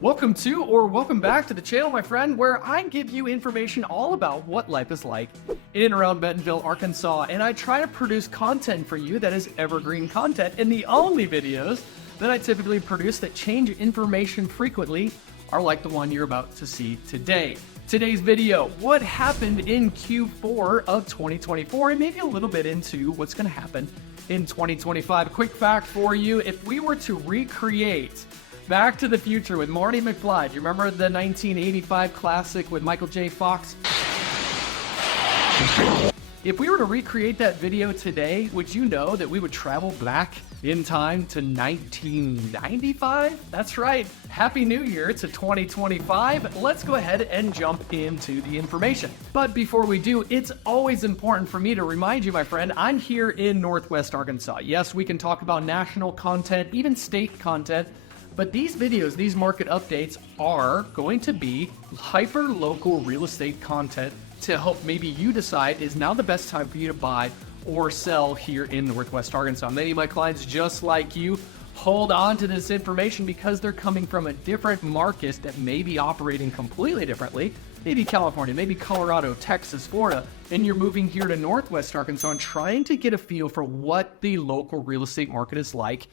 Welcome back to the channel, my friend, where I give you information all about what life is like in and around Bentonville, Arkansas, and I try to produce content for you that is evergreen content, and the only videos that I typically produce that change information frequently are like the one you're about to see today. Today's video, what happened in Q4 of 2024, and maybe a little bit into what's going to happen in 2025. Quick fact for you, if we were to recreate Back to the Future with Marty McFly, do you remember the 1985 classic with Michael J. Fox? If we were to recreate that video today, would you know that we would travel back in time to 1995? That's right. Happy New Year to 2025. Let's go ahead and jump into the information. But before we do, it's always important for me to remind you, my friend, I'm here in Northwest Arkansas. Yes, we can talk about national content, even state content, but these videos, these market updates are going to be hyper-local real estate content to help maybe you decide is now the best time for you to buy or sell here in Northwest Arkansas. Many of my clients, just like you, hold on to this information because they're coming from a different market that may be operating completely differently. Maybe California, maybe Colorado, Texas, Florida, and you're moving here to Northwest Arkansas and trying to get a feel for what the local real estate market is like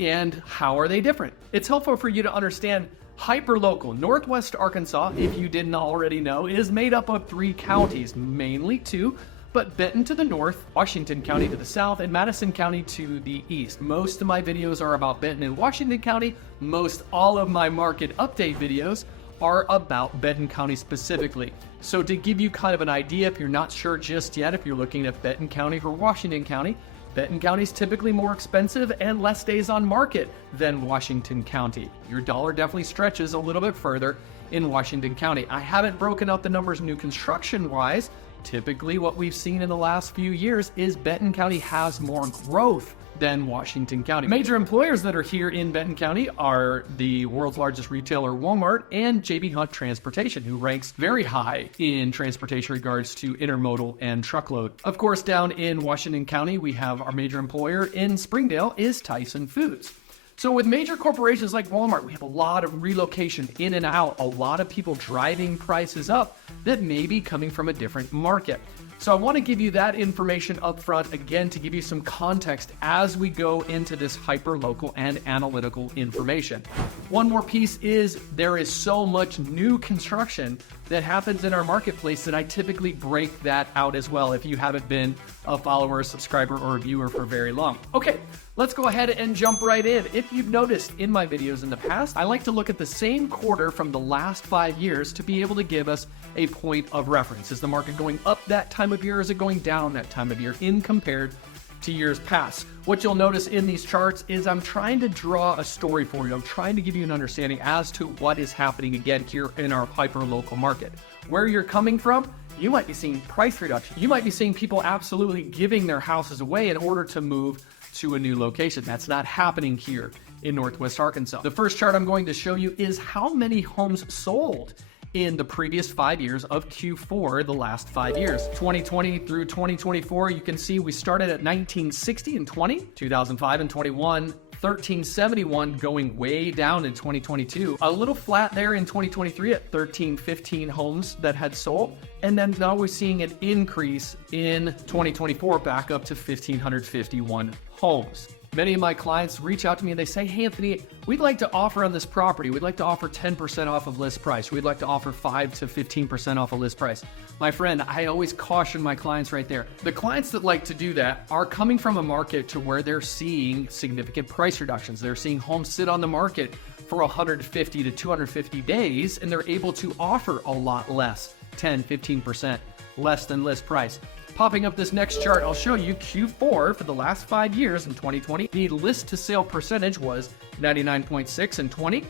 and how are they different. It's helpful for you to understand hyperlocal. Northwest Arkansas, if you didn't already know, is made up of 3 counties, mainly 2, but Benton to the north, Washington County to the south, and Madison County to the east. Most of my videos are about Benton and Washington County. Most all of my market update videos are about Benton County specifically. So to give you kind of an idea, if you're not sure just yet, if you're looking at Benton County or Washington County, Benton County is typically more expensive and less days on market than Washington County. Your dollar definitely stretches a little bit further in Washington County. I haven't broken out the numbers new construction wise. Typically what we've seen in the last few years is Benton County has more growth than Washington County. Major employers that are here in Benton County are the world's largest retailer, Walmart, and J.B. Hunt Transportation, who ranks very high in transportation regards to intermodal and truckload. Of course, down in Washington County, we have our major employer in Springdale is Tyson Foods. So with major corporations like Walmart, we have a lot of relocation in and out, a lot of people driving prices up that may be coming from a different market. So I want to give you that information up front, again, to give you some context as we go into this hyper-local and analytical information. One more piece is there is so much new construction that happens in our marketplace that I typically break that out as well if you haven't been a follower, a subscriber, or a viewer for very long. Okay, let's go ahead and jump right in. If you've noticed in my videos in the past, I like to look at the same quarter from the last 5 years to be able to give us a point of reference. Is the market going up that time of year? Or is it going down that time of year in compared to years past? What you'll notice in these charts is I'm trying to draw a story for you. I'm trying to give you an understanding as to what is happening again here in our hyper-local market. Where you're coming from, you might be seeing price reduction. You might be seeing people absolutely giving their houses away in order to move to a new location. That's not happening here in Northwest Arkansas. The first chart I'm going to show you is how many homes sold in the previous 5 years of Q4, the last 5 years. 2020 through 2024, you can see we started at 1960 and 20, 2005 and 21, 1371 going way down in 2022. A little flat there in 2023 at 1315 homes that had sold. And then now we're seeing an increase in 2024 back up to 1,551 homes. Many of my clients reach out to me and they say, hey, Anthony, we'd like to offer on this property. We'd like to offer 10% off of list price. We'd like to offer 5 to 15% off of list price. My friend, I always caution my clients right there. The clients that like to do that are coming from a market to where they're seeing significant price reductions. They're seeing homes sit on the market for 150 to 250 days, and they're able to offer a lot less, 10, 15% less than list price. Popping up this next chart, I'll show you Q4 for the last 5 years in 2020. The list to sale percentage was 99.6 in 20,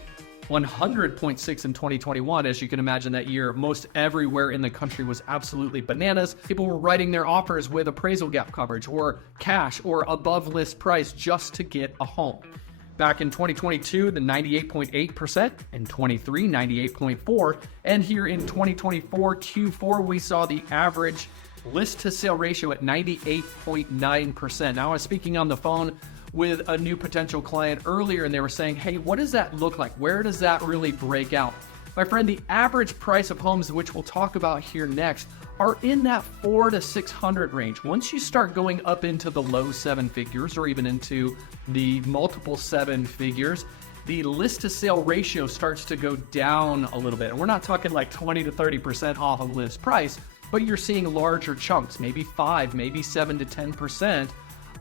100.6 in 2021. As you can imagine, that year, most everywhere in the country was absolutely bananas. People were writing their offers with appraisal gap coverage or cash or above list price just to get a home. Back in 2022, the 98.8%, and 23, 98.4%. And here in 2024, Q4, we saw the average list to sale ratio at 98.9%. Now I was speaking on the phone with a new potential client earlier, and they were saying, hey, what does that look like? Where does that really break out? My friend, the average price of homes, which we'll talk about here next, are in that $400 to $600 range. Once you start going up into the low seven figures or even into the multiple seven figures, the list to sale ratio starts to go down a little bit. And we're not talking like 20 to 30% off of list price, but you're seeing larger chunks, maybe 5, maybe 7 to 10%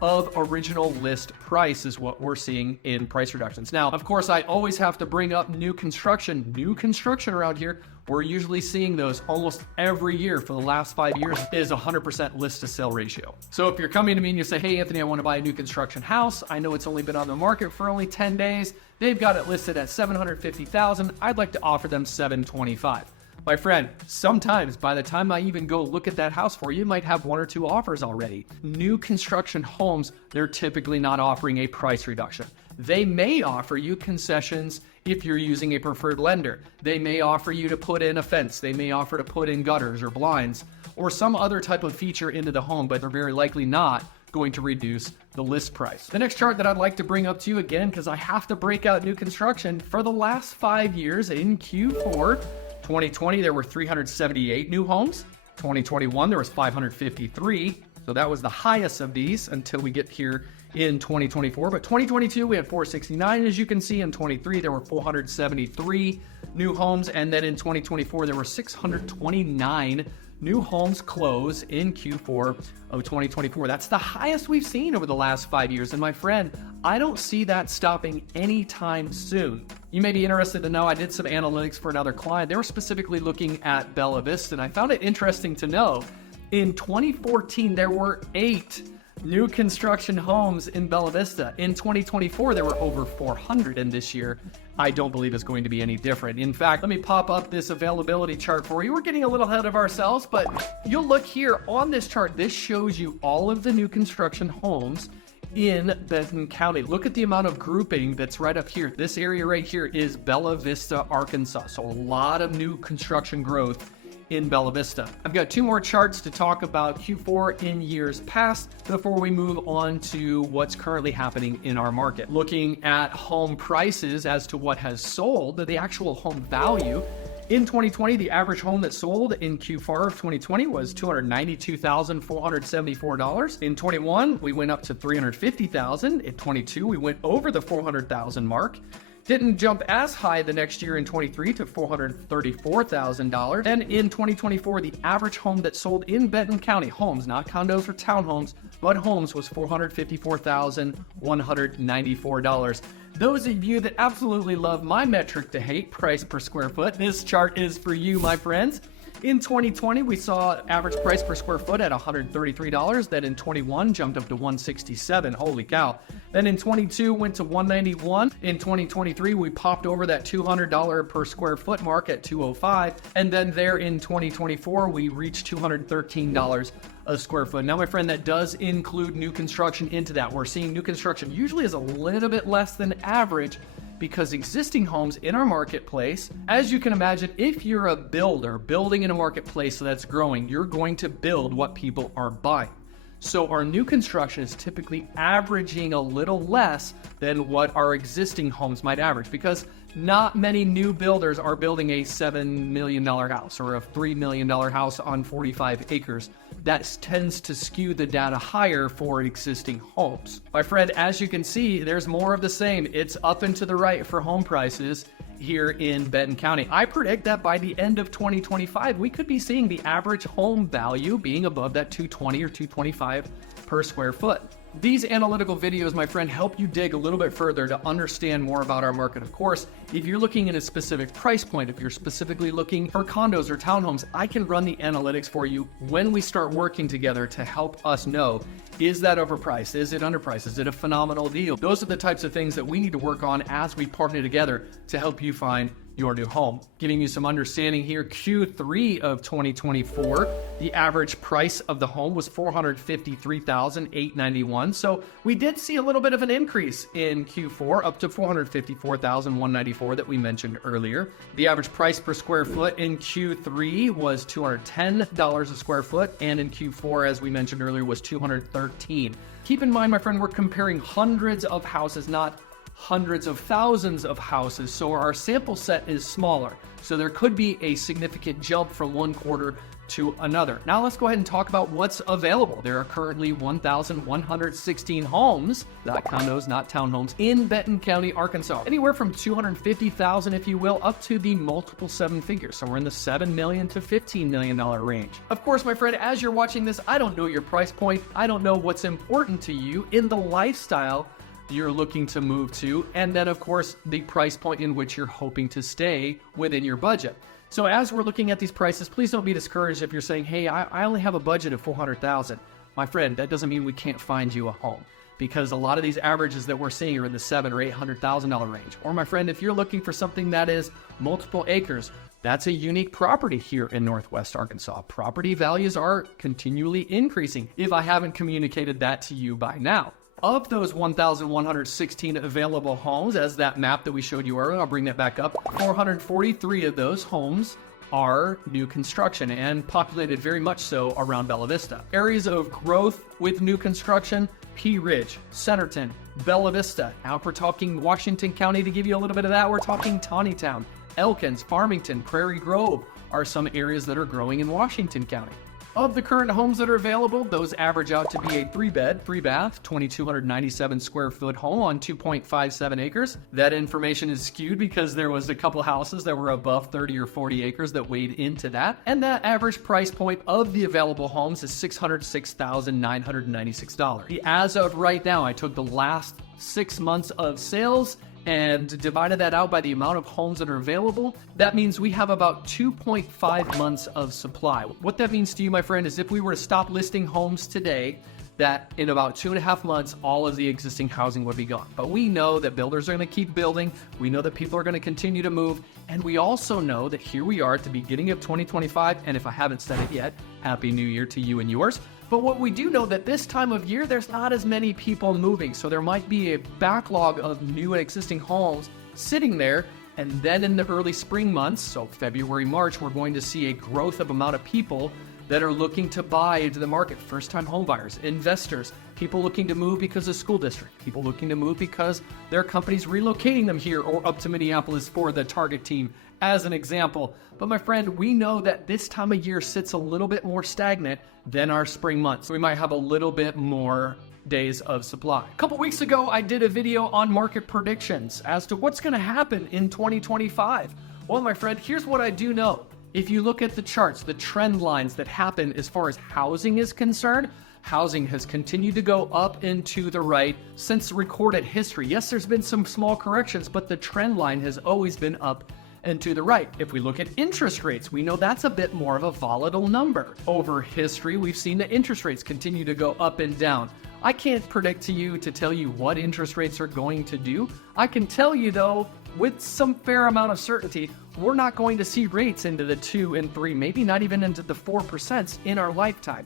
of original list price is what we're seeing in price reductions. Now, of course, I always have to bring up new construction. New construction around here, we're usually seeing those almost every year for the last 5 years is 100% list to sale ratio. So if you're coming to me and you say, hey, Anthony, I want to buy a new construction house. I know it's only been on the market for only 10 days. They've got it listed at $750,000. I'd like to offer them $725,000. My friend, sometimes by the time I even go look at that house for you, you might have 1 or 2 offers already. New construction homes, they're typically not offering a price reduction. They may offer you concessions if you're using a preferred lender. They may offer you to put in a fence. They may offer to put in gutters or blinds or some other type of feature into the home, but they're very likely not going to reduce the list price. The next chart that I'd like to bring up to you again, because I have to break out new construction, for the last 5 years in Q4, 2020, there were 378 new homes. 2021, there was 553. So that was the highest of these until we get here in 2024. But 2022, we had 469. As you can see, in 23, there were 473 new homes. And then in 2024, there were 629 new homes close in Q4 of 2024. That's the highest we've seen over the last 5 years. And my friend, I don't see that stopping anytime soon. You may be interested to know I did some analytics for another client. They were specifically looking at Bella Vista, and I found it interesting to know in 2014, there were 8 new construction homes in Bella Vista. In 2024, there were over 400, and this year, I don't believe is going to be any different. In fact, let me pop up this availability chart for you. We're getting a little ahead of ourselves, but you'll look here on this chart. This shows you all of the new construction homes in Benton County. Look at the amount of grouping that's right up here. This area right here is Bella Vista, Arkansas. So a lot of new construction growth in Bella Vista. I've got 2 more charts to talk about Q4 in years past before we move on to what's currently happening in our market. Looking at home prices as to what has sold, the actual home value. In 2020, the average home that sold in Q4 of 2020 was $292,474. In 21, we went up to $350,000. In 22, we went over the $400,000 mark. Didn't jump as high the next year in 23 to $434,000. And in 2024, the average home that sold in Benton County, homes, not condos or townhomes, but homes, was $454,194. Those of you that absolutely love my metric to hate, price per square foot, this chart is for you, my friends. In 2020, we saw average price per square foot at $133. Then in 21, jumped up to $167. Holy cow. Then in 22, went to $191. In 2023, we popped over that $200 per square foot mark at $205. And then there in 2024, we reached $213 a square foot. Now, my friend, that does include new construction into that. We're seeing new construction usually is a little bit less than average, because existing homes in our marketplace, as you can imagine, if you're a builder building in a marketplace that's growing, you're going to build what people are buying. So our new construction is typically averaging a little less than what our existing homes might average, because not many new builders are building a $7 million house or a $3 million house on 45 acres. That tends to skew the data higher for existing homes. My friend, as you can see, there's more of the same. It's up and to the right for home prices here in Benton County. I predict that by the end of 2025, we could be seeing the average home value being above that $220 or $225 per square foot. These analytical videos, my friend, help you dig a little bit further to understand more about our market. Of course, if you're looking at a specific price point, if you're specifically looking for condos or townhomes, I can run the analytics for you when we start working together to help us know, is that overpriced? Is it underpriced? Is it a phenomenal deal? Those are the types of things that we need to work on as we partner together to help you find your new home. Giving you some understanding here, Q3 of 2024, the average price of the home was $453,891. So we did see a little bit of an increase in Q4 up to $454,194 that we mentioned earlier. The average price per square foot in Q3 was $210 a square foot, and in Q4, as we mentioned earlier, was $213. Keep in mind, my friend, we're comparing hundreds of houses, not hundreds of thousands of houses, so our sample set is smaller. So there could be a significant jump from one quarter to another. Now let's go ahead and talk about what's available. There are currently 1,116 homes, not condos, not townhomes, in Benton County, Arkansas. Anywhere from $250,000, if you will, up to the multiple seven figures. So we're in the $7 million to $15 million range. Of course, my friend, as you're watching this, I don't know your price point. I don't know what's important to you in the lifestyle you're looking to move to, and then of course the price point in which you're hoping to stay within your budget. So as we're looking at these prices, please don't be discouraged if you're saying, hey, I only have a budget of $400,000. My friend, that doesn't mean we can't find you a home, because a lot of these averages that we're seeing are in the $700,000 or $800,000 range. Or my friend, if you're looking for something that is multiple acres, that's a unique property here in Northwest Arkansas. Property values are continually increasing, if I haven't communicated that to you by now. Of those 1,116 available homes, as that map that we showed you earlier, I'll bring that back up, 443 of those homes are new construction and populated very much so around Bella Vista. Areas of growth with new construction, Pea Ridge, Centerton, Bella Vista. Now if we're talking Washington County, to give you a little bit of that, we're talking Taneytown, Elkins, Farmington, Prairie Grove are some areas that are growing in Washington County. Of the current homes that are available, those average out to be a 3-bed, 3-bath, 2,297 square foot home on 2.57 acres. That information is skewed because there was a couple houses that were above 30 or 40 acres that weighed into that. And that average price point of the available homes is $606,996. As of right now, I took the last 6 months of sales and divided that out by the amount of homes that are available. That means we have about 2.5 months of supply. What that means to you, my friend, is if we were to stop listing homes today, that in about 2.5 months, all of the existing housing would be gone. But we know that builders are going to keep building. We know that people are going to continue to move. And we also know that here we are at the beginning of 2025. And if I haven't said it yet, Happy New Year to you and yours. But what we do know that this time of year, there's not as many people moving. So there might be a backlog of new and existing homes sitting there. And then in the early spring months, so February, March, we're going to see a growth of amount of people that are looking to buy into the market. First-time home buyers, investors, people looking to move because of school district, people looking to move because their company's relocating them here or up to Minneapolis for the target team, as an example. But my friend, we know that this time of year sits a little bit more stagnant than our spring months. So we might have a little bit more days of supply. A couple weeks ago, I did a video on market predictions as to what's going to happen in 2025. Well, my friend, here's what I do know. If you look at the charts, the trend lines that happen as far as housing is concerned, housing has continued to go up and to the right since recorded history. Yes, there's been some small corrections, but the trend line has always been up and to the right. If we look at interest rates, we know that's a bit more of a volatile number. Over history, we've seen the interest rates continue to go up and down. I can't predict to you to tell you what interest rates are going to do. I can tell you though, with some fair amount of certainty, we're not going to see rates into the 2 and 3, maybe not even into the 4% in our lifetime.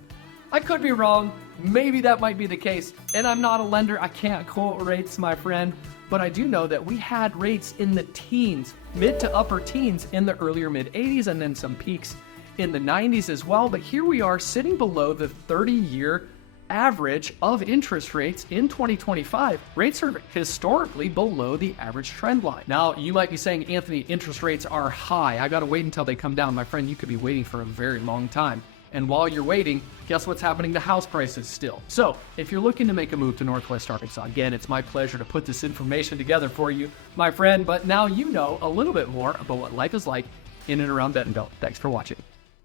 I could be wrong. Maybe that might be the case. And I'm not a lender. I can't quote rates, my friend. But I do know that we had rates in the teens, mid to upper teens in the earlier mid 80s, and then some peaks in the 90s as well. But here we are sitting below the 30-year average of interest rates in 2025. Rates are historically below the average trend line. Now, you might be saying, Anthony, interest rates are high. I got to wait until they come down. My friend, you could be waiting for a very long time. And while you're waiting, guess what's happening to house prices still? So if you're looking to make a move to Northwest Arkansas, again, it's my pleasure to put this information together for you, my friend. But now you know a little bit more about what life is like in and around Bentonville. Thanks for watching.